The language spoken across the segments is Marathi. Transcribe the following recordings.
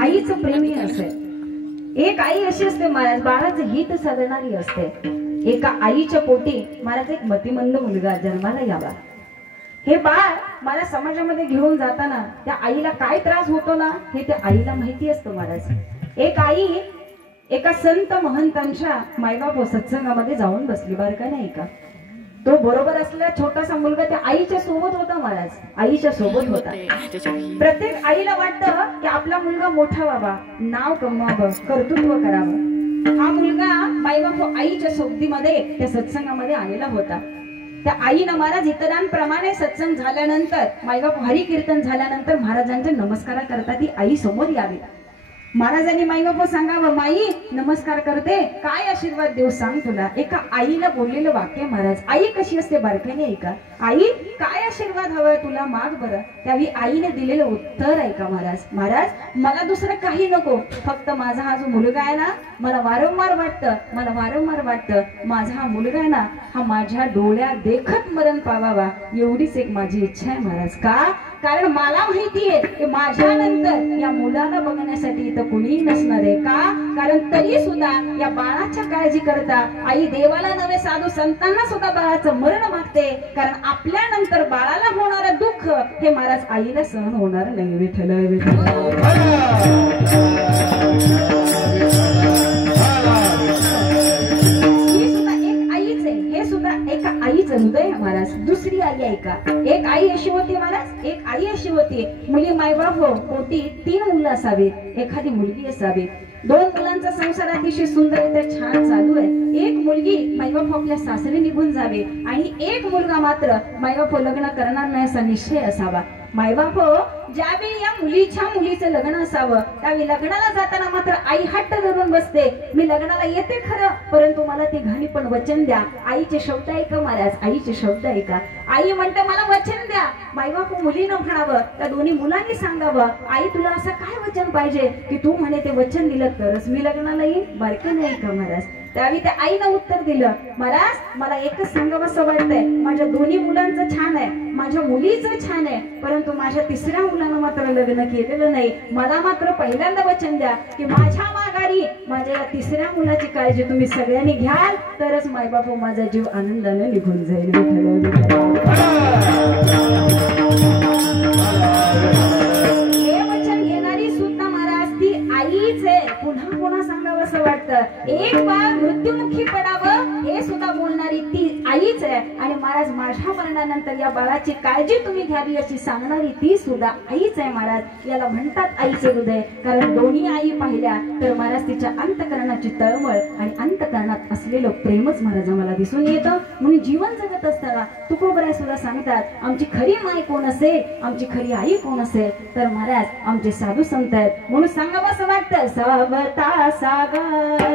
आईचं प्रेमी असते। एक आई अशी असते महाराज, बाळाचं हित साधणारी असते। एका आईच्या पोटी महाराज एक मतिमंद मुलगा जन्माला यावा। हे बाळ मला समाजामध्ये घेऊन जाताना त्या आईला काय त्रास होतो ना हे त्या आईला माहिती असतं महाराज। एक आई एका संत महंतांच्या मायबाप सत्संगामध्ये जाऊन बसली, बरं का नाही का। तो बरोबर असलेला छोटासा मुलगा त्या आईच्या सोबत होता महाराज, आईच्या सोबत होता। प्रत्येक आईला वाटतं की आपला मुलगा मोठा व्हावा, नाव कमवावं, कर्तृत्व करावं। हा मुलगा मायबाप आईच्या सोबतीमध्ये त्या सत्संगामध्ये आलेला होता। त्या आईनं महाराज इतरांप्रमाणे सत्संग झाल्यानंतर मायबाप हरी कीर्तन झाल्यानंतर महाराजांचे नमस्कार करता ती आई समोर यावी। महाराजांनी माईबाप सांगावं, माई नमस्कार करते, काय आशीर्वाद देऊ सांग तुला। एका आईला बोललेलं वाक्य महाराज, आई कशी असते बारकाईने ऐका। आई काय आशीर्वाद हवाय तुला, माग बरं। त्यावेळी आईने दिलेलं उत्तर ऐका महाराज। महाराज मला दुसरं काही नको, फक्त माझा हा जो मुलगा आहे ना, मला वारंवार वाटतं माझा हा मुलगा आहे ना, हा माझ्या डोळ्यात देखत मरण पावावा, एवढीच एक माझी इच्छा आहे महाराज। का? कारण मला माहिती आहे की माझ्यानंतर या मुलाला बघण्यासाठी इथं कुणीही नसणार आहे। का? कारण तरी सुद्धा या बाळाच्या काळजी करता आई देवाला नव्हे साधू संतांना सुद्धा बाळाचं मरण मागते, कारण आपल्यानंतर बाळाला होणारं दुःख हे महाराज आईला सहन होणार नाही। विठ्ठल एका आईचं हृदय महाराज। दुसरी आई ऐका, एक आई अशी होती महाराज, एक आई अशी होती, मुली मायबाप पोटी 3 मुलं असावीत, एखादी मुलगी असावी। 2 मुलांचा संसार अतिशय सुंदर छान चालू आहे। एक मुलगी मायबाप आपल्या सासरी निघून जावे आणि एक मुलगा मात्र मायबाप लग्न करणार नाही असा निश्चय असावा। मायबाप ज्यावेळी या मुलीचं लग्न असावं त्यावेळी लग्नाला जाताना मात्र आई हट्ट धरून बसते, मी लग्नाला येते खरं, परंतु मला ती घाणी पण वचन द्या। आईचे शब्द ऐका महाराज, आईचे शब्द ऐका। आई म्हणते मला वचन द्या। मायबाप मुलीनं म्हणावं, त्या दोन्ही मुलांनी सांगावं, आई तुला असं काय वचन पाहिजे की तू म्हणे ते वचन दिलं तरच मी लग्नाला येईन, बारकं नाही का महाराज। त्यावेळी त्या आईनं उत्तर दिलं, महाराज मला एकच सांगावं असं वाटतंय, माझ्या दोन्ही मुलांचं छान आहे, माझ्या मुलीचं छान आहे, परंतु माझ्या 3ऱ्या मुलानं मात्र लग्न केलेलं नाही। मला मात्र पहिल्यांदा वचन द्या की माझ्या माघारी माझ्या या 3ऱ्या मुलाची काळजी तुम्ही सगळ्यांनी घ्याल, तरच मायबाप माझा जीव आनंदाने निघून जाईल। हे वचन घेणारी सुद्धा महाराज ती आईच आहे। पुन्हा पुन्हा सांगावं असं वाटतं, एक बाळ मृत्युमुखी पडावं हे सुद्धा बोलणारी ती आईच आहे। आणि महाराज माझ्या मरणानंतर या बाळाची काळजी तुम्ही घ्यावी अशी सांगणारी ती सुद्धा आईच आहे महाराज। याला म्हणतात आईचे हृदय, कारण दोन्ही आई पाहिल्या तर महाराज तिच्या अंतकरणाची तळमळ आणि अंतकरणात असलेलं प्रेमच महाराज मला दिसून येतं। म्हणून जीवन जगत असताना तुकोबराय सुद्धा सांगतात, आमची खरी माय कोण असेल, आमची खरी आई कोण असेल, तर महाराज आमचे साधू संत आहेत। म्हणून सांगावं असं वाटतं, सवता सागर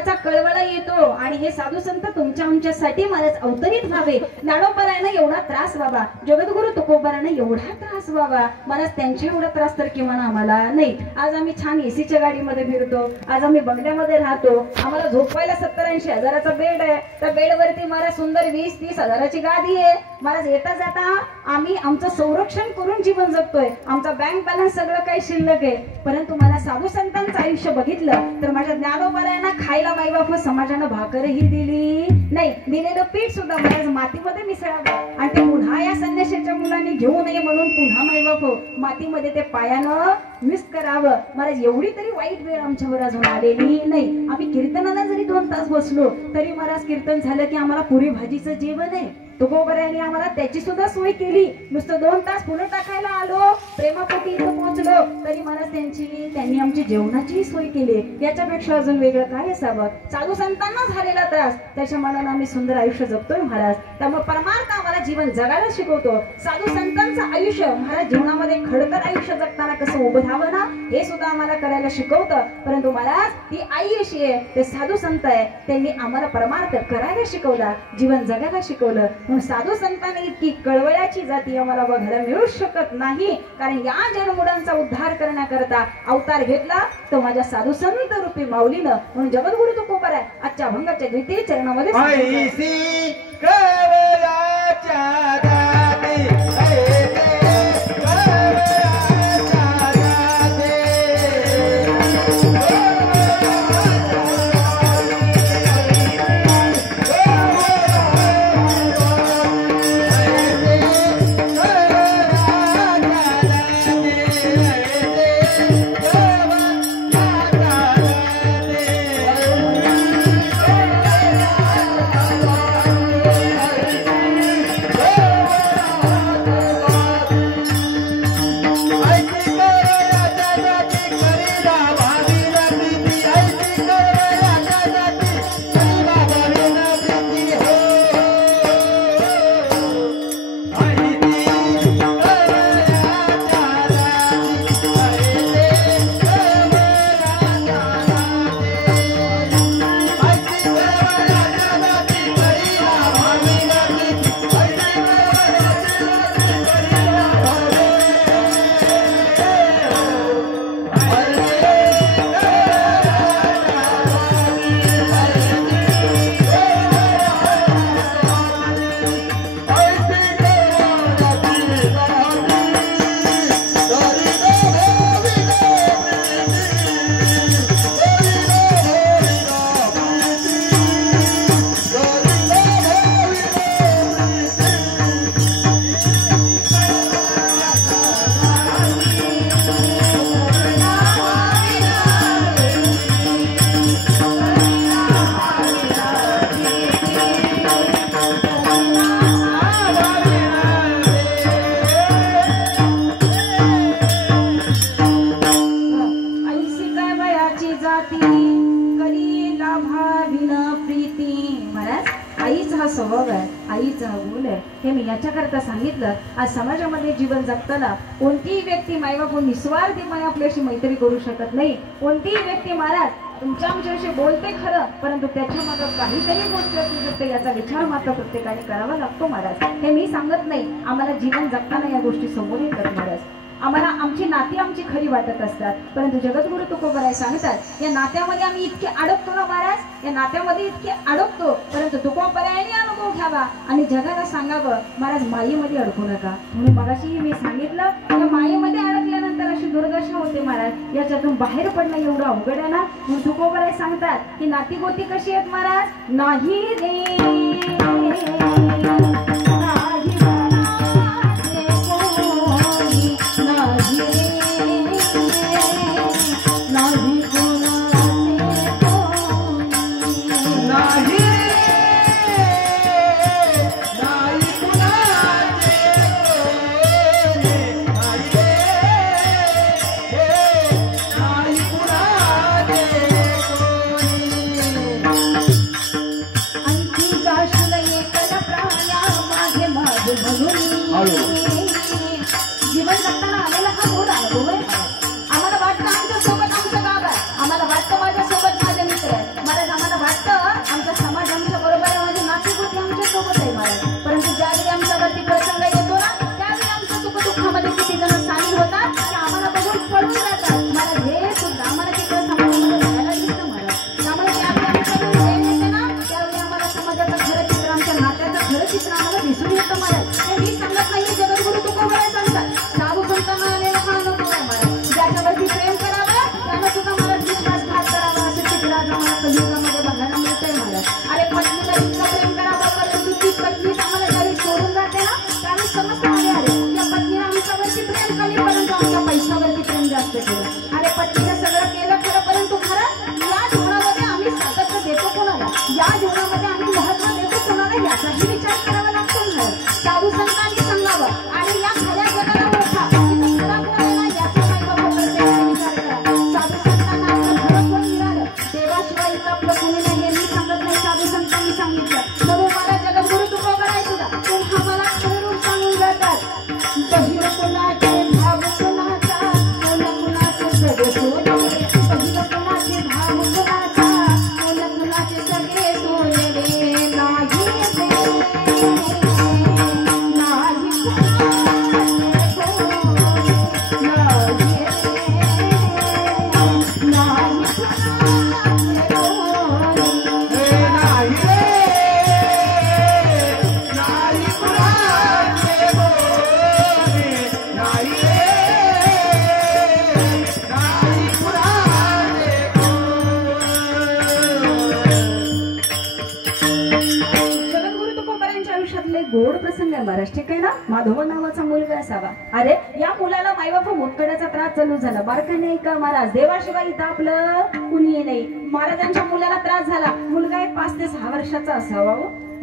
दुःखाचा कळवळा येतो आणि हे साधू संत तुमच्या आमच्यासाठी महाराज अवतरित व्हावे. ज्ञानोबारायांना एवढा त्रास व्हावा, जगद्गुरु तुकोबारायांना एवढा त्रास व्हावा महाराज, त्यांच्या एवढा त्रास तर किमान आम्हाला नाही. आज आम्ही छान एसीच्या गाडीमध्ये फिरतो, आज आम्ही बंगल्यामध्ये राहतो, आम्हाला झोपायला 70-80 हजाराचा बेड आहे, त्या बेडवरती महाराज सुंदर 20-30 हजाराची गादी आहे महाराज. येता जाता आम्ही आमचं संरक्षण करून जीवन जगतोय, आमचा बँक बॅलन्स सगळं काही शिल्लक आहे. परंतु मला साधू संतांचं आयुष्य बघितलं तर माझ्या ज्ञानोबारायांना खायला माईबाप समाजानं भाकरही दिली नाही, दिलेलं पीठ सुद्धा महाराज मातीमध्ये मिसळावं आणि ते पुन्हा या संन्याशाच्या मुलांनी घेऊ नये म्हणून पुन्हा माईबाप मातीमध्ये ते पायानं मिस करावं महाराज. एवढी तरी वाईट वेळ आमच्यावर अजून आलेली नाही. आम्ही कीर्तनाला जरी 2 तास बसलो तरी महाराज कीर्तन झालं की आम्हाला पुरी भाजीचं जेवण आहे. तुकोबारायांनी आम्हाला त्याची सुद्धा सोय केली. नुसतं 2 तास फुलं टाकायला आलो, प्रेमापोटी इथं पोहोचलो तरी महाराज त्यांनी आमची जेवणाची सोय केली. याच्यापेक्षा अजून वेगळं काय असावं. साधू संतांना झालेला त्रास त्याच्या मनानं आम्ही सुंदर आयुष्य जगतोय महाराज. त्यामुळे परमार्थ आम्हाला जीवन जगायला शिकवतो. साधू संतांचं आयुष्य महाराज जीवनामध्ये खडतर आयुष्य जगताना कसं उभं राहावं ना हे सुद्धा आम्हाला करायला शिकवतं. परंतु महाराज ती आई अशी आहे, ते साधू संत आहे, त्यांनी आम्हाला परमार्थ करायला शिकवला, जीवन जगायला शिकवलं. म्हणून साधू संतांनी इतकी कळवळ्याची जाती आम्हाला बघायला मिळू शकत नाही. कारण या जन्ममुडांचा उद्धार करण्याकरता अवतार घेतला तो माझ्या साधू संत रूपी माऊलीनं. म्हणून जगद्गुरु तुकोबाराय आजच्या अभंगाच्या द्वितीय चरणामध्ये सांगितलं. आज समाजामध्ये जीवन जगताना कोणतीही व्यक्ती मायबाप निस्वार्थी माय आपल्याशी मैत्री करू शकत नाही. कोणतीही व्यक्ती महाराज तुमच्या आमच्याशी बोलते खरं, परंतु त्याच्या मागे काहीतरी गोष्ट असू शकते याचा विचार मात्र प्रत्येकाने करावा लागतो महाराज. हे मी सांगत नाही, आम्हाला जीवन जगताना या गोष्टी समोर येतात महाराज. आम्हाला आमची नाती आमची खरी वाटत असतात, परंतु जगद्गुरु तुकोबाराय सांगतात या नात्यामध्ये आम्ही इतके अडकतो ना महाराज, या नात्यामध्ये इतके अडकतो. परंतु तुकोबारायांनी अनुभव घ्यावा आणि जगाला सांगावं महाराज मायेमध्ये अडकू नका. म्हणून मगाशी मी सांगितलं या मायेमध्ये अडकल्यानंतर अशी दुर्दशा होते महाराज, याच्यातून बाहेर पडणं एवढं अवघड आहे ना. म्हणून तुकोबाराय सांगतात की नाती गोती कशी आहेत महाराज, नाही रे जीवन जगताना आलेला हा मोड अनुभव आहे. आम्हाला वाटतं आमच्या सोबत आमचं गाव आहे, आम्हाला वाटतं माझ्या सोबत माझे मित्र आहे महाराज, आम्हाला चित्र आम्हाला दिसून येतं महाराज. हे मी सांगत नाही, जगद्गुरु तुकोबराय सांगतात. साधू संतांना आलेला हा अनुभव आहे महाराज. ज्याच्यावरती प्रेम करावं त्यानं सुद्धा महाराज विश्वासघात करावा असं चित्र आज आम्हाला कलियुगामध्ये बघायला मिळतंय महाराज. अरे पत्नीला इतकं प्रेम करावं, परंतु ती पत्नी आम्हाला ज्यावेळी सोडून जाते ना त्यावेळी समजतं अरे या पत्नीला आमच्यावरती प्रेम कमी, परंतु आमच्या पैशावरती प्रेम जास्त केलं. अरे पत्नीने सगळं केलं खरं, परंतु खरं या जीवनामध्ये आम्ही सातत्य देतो कोणाला, या जीवनामध्ये आम्ही महत्व देतो कोणाला याचाही विचार करावा लागतो महाराज. साधू संतांनी सांगावं आणि या खऱ्या जगाला ओळखा, इथं खरा कोण आहे ना याचा काय बाबा प्रत्येकाने विचार करा. साधू संतांना आपलं खरं कोण मिळालं, देवाशिवाय इथं आपलं कोणी नाही हे मी सांगत नाही, साधू संतांनी सांगितलं. म्हणून मला जगद्गुरु तुकोबराय सुद्धा तुम्हा मला खरं रूप सांगून जातात. बहिर कोणाचे भाव कोणाचा, कोण कुणाचे सगळे सोयरे, बहिर कोणाचे भाव कोणाचा, कोण कुणाचे सगळे सोयरे. नाही गोड प्रसंग आहे महाराज. ठीक आहे ना. माधव नावाचा मुलगा असावा. अरे या मुलाला मायबाप मुतखड्याचा त्रास चालू झाला. बारका नाही का महाराज, देवाशिवाय इथं आपलं कुणी नाही. महाराजांच्या मुलाला त्रास झाला. मुलगा एक 5 ते 6 वर्षाचा असावा.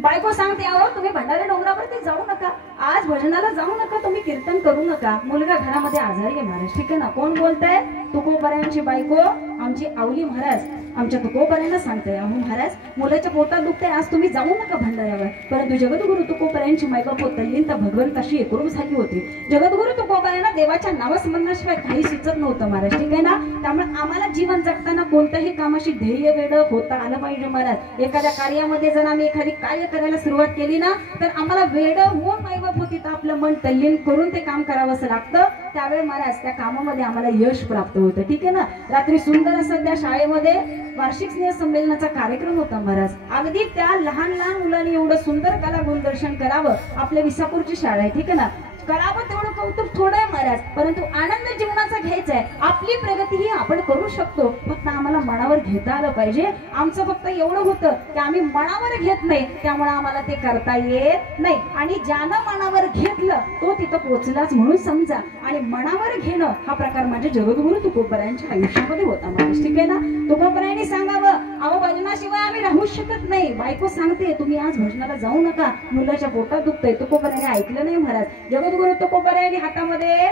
बायको सांगते अहो तुम्ही भंडारे डोंगरावरती जाऊ नका, आज भजनाला जाऊ नका, तुम्ही कीर्तन करू नका. मुलगा घरामध्ये आजारी आहे महाराज. ठीक आहे ना. कोण बोलताय? तुकोबरायांची बायको आमची आवली महाराज आमच्या तुकोबरायांना सांगते अहो महाराज मुलाच्या पोटात दुखतंय, आज तुम्ही जाऊ नका भंडाऱ्यावर. परंतु जगद्गुरु तुकोबरायांची मायबाप तल्लीन तर भगवंताशी एकरूप झाली होती. जगद्गुरु तुकोबरायांना देवाच्या नामस्मरणाशिवाय काही सुचत नव्हतं महाराज. ठीक आहे ना. त्यामुळे आम्हाला जीवन जगताना कोणत्याही कामाशी ध्येय वेड होता आलं पाहिजे महाराज. एखाद्या कार्यामध्ये जर आम्ही एखादी कार्य करायला सुरुवात केली ना तर आम्हाला वेड होऊन मायबाप होती तर आपलं मन तल्लीन करून ते काम करावं असं लागतं. त्यावेळी महाराज त्या कामामध्ये आम्हाला यश प्राप्त होतं. ठीक आहे ना. रात्री सुंदर असं त्या शाळेमध्ये वार्षिक स्नेह संमेलनाचा कार्यक्रम होता महाराज. अगदी त्या लहान लहान मुलांनी एवढं सुंदर कला गुणदर्शन करावं. आपल्या विसापूरची शाळा आहे. ठीक आहे ना. करावं तेवढं कौतुक थोडं आहे महाराज, परंतु आनंद जीवनाचा घ्यायचा आहे. आपली प्रगती ही आपण करू शकतो, फक्त आम्हाला मनावर घेता आलं पाहिजे. आमचं फक्त एवढं होतं की आम्ही मनावर घेत नाही, त्यामुळे आम्हाला ते करता येत नाही. आणि ज्यानं मनावर घेतलं तो तिथं पोहोचलाच म्हणून समजा. आणि मनावर घेणं हा प्रकार माझ्या जगद्गुरु तुकोबरायांच्या आयुष्यामध्ये होता महाराज. ठीक आहे ना. तुकोबरायांनी सांगावं अहो भजनाशिवाय आम्ही राहू शकत नाही. बायको सांगते तुम्ही आज भजनाला जाऊ नका, मुलाच्या पोटात दुखतंय. तुकोबरायांनी ऐकलं नाही महाराज. जगद्गुरु तुकोबरायांनी हातामध्ये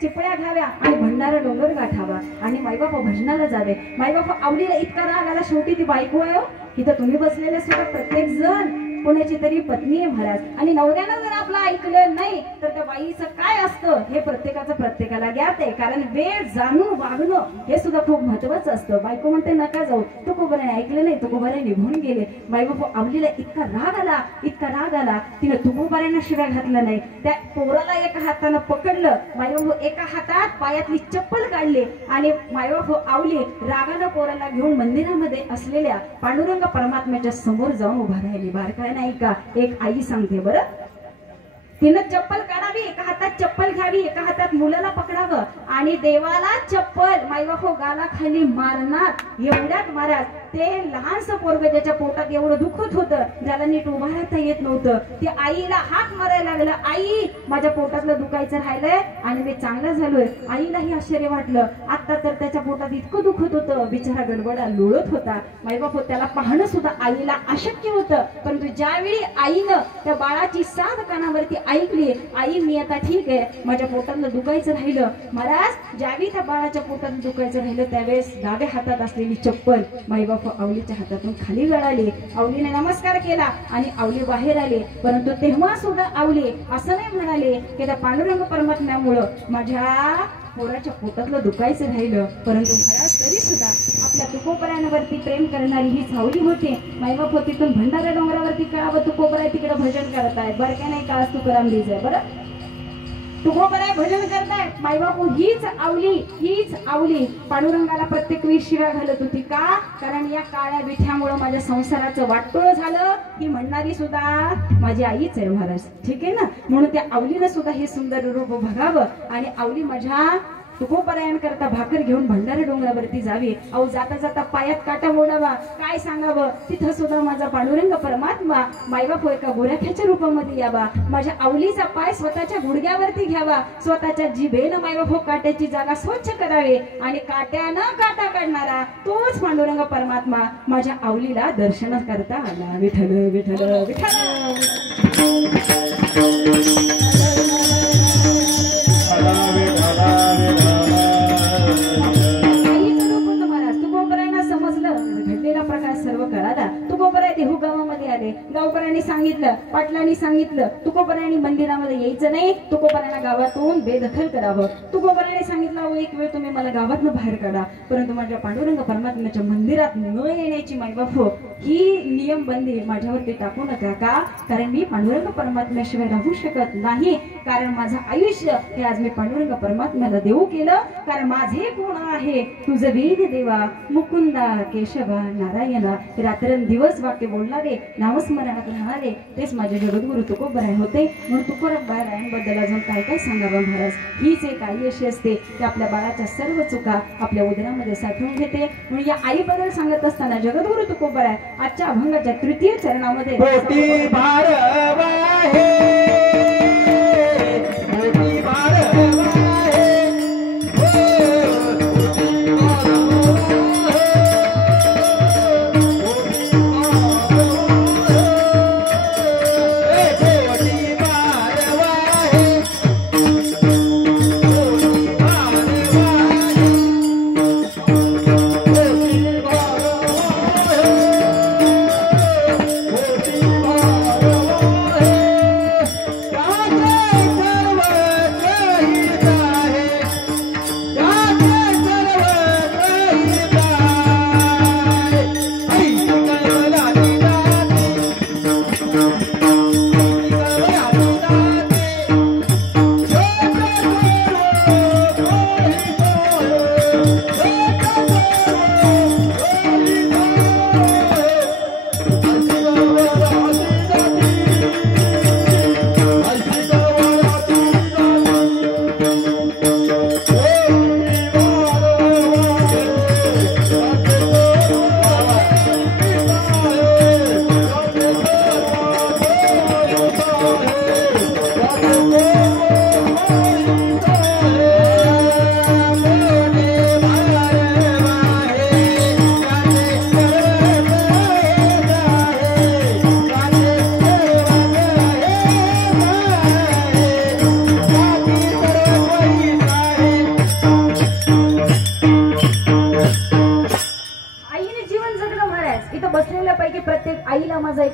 चिपळ्या घ्याव्या आणि भंडारा डोंगर गाठावा आणि मायबाप भजनाला जावे. मायबाप आवडीला इतका राग आला. शेवटी ती बायको आहे. इथं तुम्ही बसलेले सुद्धा प्रत्येक जण कोणाची तरी पत्नी आहे महाराज. आणि नवऱ्यानं जर आपलं ऐकलं नाही तर त्या बाईचं काय असतं हे प्रत्येकाला ज्ञात आहे. कारण वेळ जाणून वागणं हे सुद्धा खूप महत्वाचं असतं. बायको म्हणते नका जाऊ, तुकोबराने ऐकलं नाही, तुकोबराने निघून गेले. बायबापू आवलीला इतका राग आला तिने तुकोबरांना शिव्या घातलं नाही. त्या पोराला एका हातानं पकडलं. मायबापू एका हातात पायातली चप्पल काढली आणि मायबापू आवली रागानं पोराला घेऊन मंदिरामध्ये असलेल्या पांडुरंग परमात्म्याच्या समोर जाऊन उभा राहिली. बारकाय नाही का. एक आई सांगते बरं, तिनं चप्पल काढावी, एका हातात चप्पल घ्यावी, एका हातात मुलाला पकडावं आणि देवाला चप्पल मायबापो गाला खाली मारणार. एवढ्यात महाराज ते लहानसं पोरग ज्याच्या पोटात एवढं दुखत होतं, ज्याला नीट उभा राहता येत नव्हतं, ते आईला हाक मारायला लागलं. आई माझ्या पोटातलं दुखायचं राहिलंय आणि मी चांगला झालोय. आईलाही आश्चर्य वाटलं. आता तर त्याच्या पोटात इतकं दुखत होतं, बिचारा गडबडा लोळत होता. मायबापो त्याला पाहणं सुद्धा आईला अशक्य होतं. परंतु ज्यावेळी आईनं त्या बाळाची साध कानावरती ऐकली, आई मी आता ठीक आहे, माझ्या पोटातलं दुखायचं राहिलं. महाराज ज्यावेळी त्या बाळाच्या पोटात दुखायचं राहिलं त्यावेळेस डाव्या हातात असलेली चप्पल मायबाप आवलीच्या हातातून खाली गळाली. आवलीने नमस्कार केला आणि आवली बाहेर आले. परंतु तेव्हा सुद्धा आवली असं नाही म्हणाले की त्या पांडुरंग परमात्म्यामुळं माझ्या पोराच्या पोटातलं दुखायचं राहिलं. परंतु महाराज तरी सुद्धा आपल्या तुकोबरायांवरती प्रेम करणारी ही सावली होती. मायबाप तिथून भंडारा डोंगरावरती कळावं तुकोबराय तिकडे भजन करत आहेत. बरं काय नाही का आज तुकाराम लिहिजय बरं. तुकोबराय भजन करताय मायबापू हीच आवली पांडुरंगाला प्रत्येक वेळी शिव्या घालत होती का? कारण या काळ्या विठ्यामुळे माझ्या संसाराचं वाटोळ झालं ही म्हणणारी सुद्धा माझी आईच आहे महाराज, ठीक आहे ना. म्हणून त्या आवलीनं सुद्धा हे सुंदर रूप बघावं आणि आवली माझ्या तुकोपरायण करता भाकर घेऊन भंडारा डोंगरावरती जावी. अहो जाता जाता पायात काटा मोडावा, काय सांगावं. तिथं सुद्धा माझा पांडुरंग परमात्मा मायबापू एका गोरख्याच्या रूपामध्ये यावा, माझ्या आवलीचा पाय स्वतःच्या गुडघ्यावरती घ्यावा, स्वतःच्या जिभेनं मायबापू काट्याची जागा स्वच्छ करावी आणि काट्यानं काटा काढणारा तोच पांडुरंग परमात्मा माझ्या आवलीला दर्शन करता आला. विठ्ठल विठ्ठल विठ्ठल. सर्व कळाला. तुकोबराय देहू गावामध्ये आले, गावकऱ्यांनी सांगितलं, पाटलांनी सांगितलं तुकोबरायांनी मंदिरामध्ये यायचं नाही, तुकोबरायांना गावातून बेदखल करावं. तुकोबरायांनी सांगितलं एक वेळ तुम्ही मला गावातून बाहेर काढा, परंतु माझ्या पांडुरंग परमात्म्याच्या मंदिरात न येण्याची मायबापू ही नियमबंदी माझ्यावरती टाकू नका का? कारण मी पांडुरंग परमात्म्याशिवाय राहू शकत नाही. कारण माझं आयुष्य हे आज मी पांडुरंग परमात्म्याला देऊ केलं. कारण माझे गुण आहे तुझं वेद देवा मुकुंदा केशवा नारायणा. रात्रंदिवस वाक्य बोलणारे नामस्मरणात राहणारे तेच माझे जगद्गुरु तुकोबराय होते. म्हणून तुकोबरायांबद्दल अजून काय काय सांगावं महाराज. हीच एक आई अशी असते की आपल्या बाळाच्या सर्व चुका आपल्या उदरामध्ये साठवून घेते. म्हणून या आईबद्दल सांगत असताना जगद्गुरु तुकोबराय आजच्या अभंगाच्या तृतीय चरणामध्ये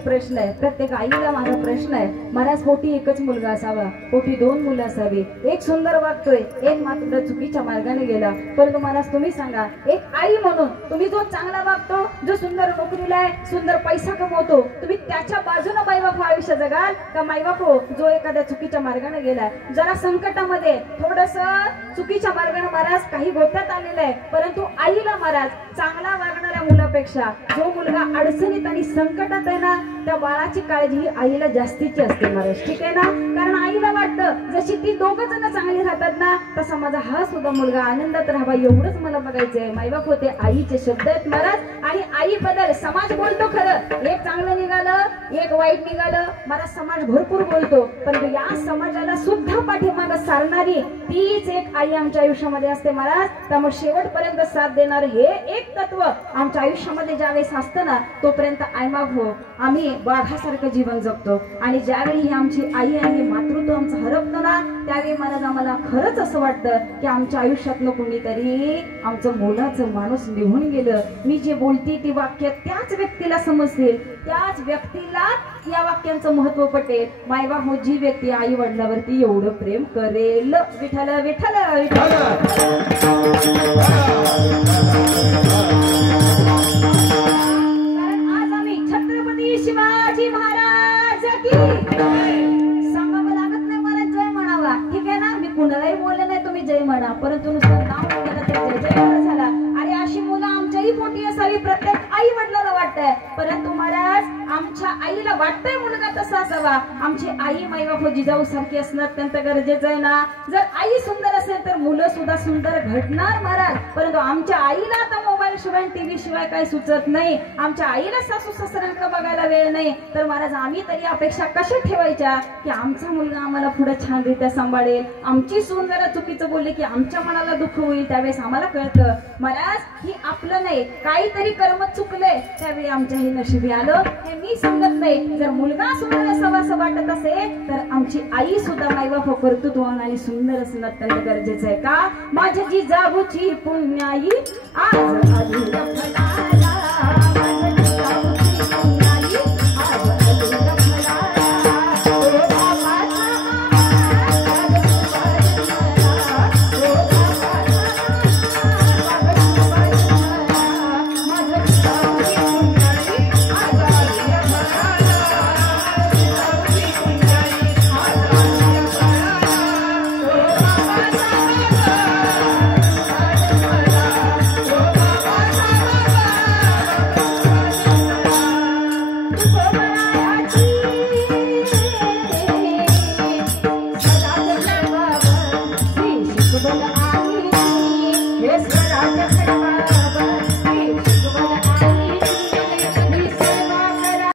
प्रश्न आहे. प्रत्येक आईला माझा प्रश्न आहे महाराज, पोटी एकच मुलगा असावा, पोटी दोन मुलं असावी. एक सुंदर वागतोय, एक मात्र चुकीच्या मार्गाने गेला. परंतु महाराज तुम्ही सांगा, एक आई म्हणून तुम्ही जो चांगला वागतो, जो सुंदर नोकरीला आहे, सुंदर पैसा कमवतो, तुम्ही त्याच्या बाजूने मायबापू आयुष्य जगाल का? मायबापू जो एखाद्या चुकीच्या मार्गाने गेलाय, जरा संकटामध्ये थोडस चुकीच्या मार्गाने महाराज काही गोत्यात आलेलं आहे, परंतु आईला महाराज चांगला वागणाऱ्या मुलापेक्षा जो मुलगा अडचणीत आणि संकटात आहे ना, त्या बाळाची काळजी ही आईला जास्तीची असते महाराज, ठीक आहे ना. कारण आईला वाटतं जशी ती दोघं जण चांगली राहतात ना, तसा माझा हा सुद्धा मुलगा आनंदात राहावा एवढंच मला बघायचंय. मायबाप होते आईचे शब्द आहेत महाराज. आणि आई बद्दल समाज बोलतो खरं, एक चांगलं निघालं एक वाईट निघालं, मला समाज भरपूर बोलतो, पण या समाजाला सुद्धा पाठीमागं सारणारी तीच एक आई आमच्या आयुष्यामध्ये असते महाराज. त्यामुळे शेवटपर्यंत साथ देणार हे एक तत्व आमच्या आयुष्यामध्ये ज्यावेळेस असतं ना, तोपर्यंत आईमाग हो आम्ही वाघासारखं जीवन जगतो. आणि ज्यावेळी ही आमची आई आणि मातृत्व आमचं हरपतं ना, त्यावेळी महाराज आम्हाला खरंच असं वाटतं की आमच्या आयुष्यातलं कोणीतरी आमचं मोलाचं माणूस निघून गेलं. मी जे बोलते ती वाक्य त्याच व्यक्तीला समजतील, त्याच व्यक्तीला या वाक्यांचं महत्व पटेल. मायबाप हो जी व्यक्ती आई वडिलावरती एवढं प्रेम करेल. विठ्ठल विठ्ठल विठ्ठल. कारण आज आम्ही छत्रपती शिवाजी महाराज की सांगावं लागत नाही, मला जय म्हणावा, ठीक आहे ना. परंतु नुसतं नाव गेलं तर जय जय झाला. अरे अशी मुलं आमच्याही पोटी असावी प्रत्येक आई वडिलांना वाटतंय, परंतु महाराज आमच्या आईला वाटतंय मुलगा तसा असावा. आमची आई माई बाप जिजाऊ सारखी असणं अत्यंत गरजेचं आहे ना. जर आई सुंदर असेल तर मुलं सुद्धा सुंदर घडणार महाराज. परंतु आमच्या आईला आता मोबाईल शिवाय टीव्ही शिवाय काही सुचत नाही. आमच्या आईला सासू सासऱ्यांकडे बघायला वेळ नाही. तर महाराज आम्ही तरी अपेक्षा कशा ठेवायच्या की आमचा मुलगा आम्हाला पुढे छानरित्या सांभाळेल. आमची सून जरा चुकीचं बोलले की आमच्या मनाला दुःख होईल. त्यावेळेस आम्हाला कळतं महाराज ही आपलं नाही, काहीतरी कर्म चुकले त्यावेळी आमच्याही नशिबी आलं. हे मी सांगत नाही. जर मुलगा सुंदर असावा असं वाटत असेल तर आमची आई सुद्धा मायबाप कर्तृत्ववान आणि सुंदर असणं अत्यंत गरजेचं आहे. का माझी जिजाऊची पुण्याई आज आली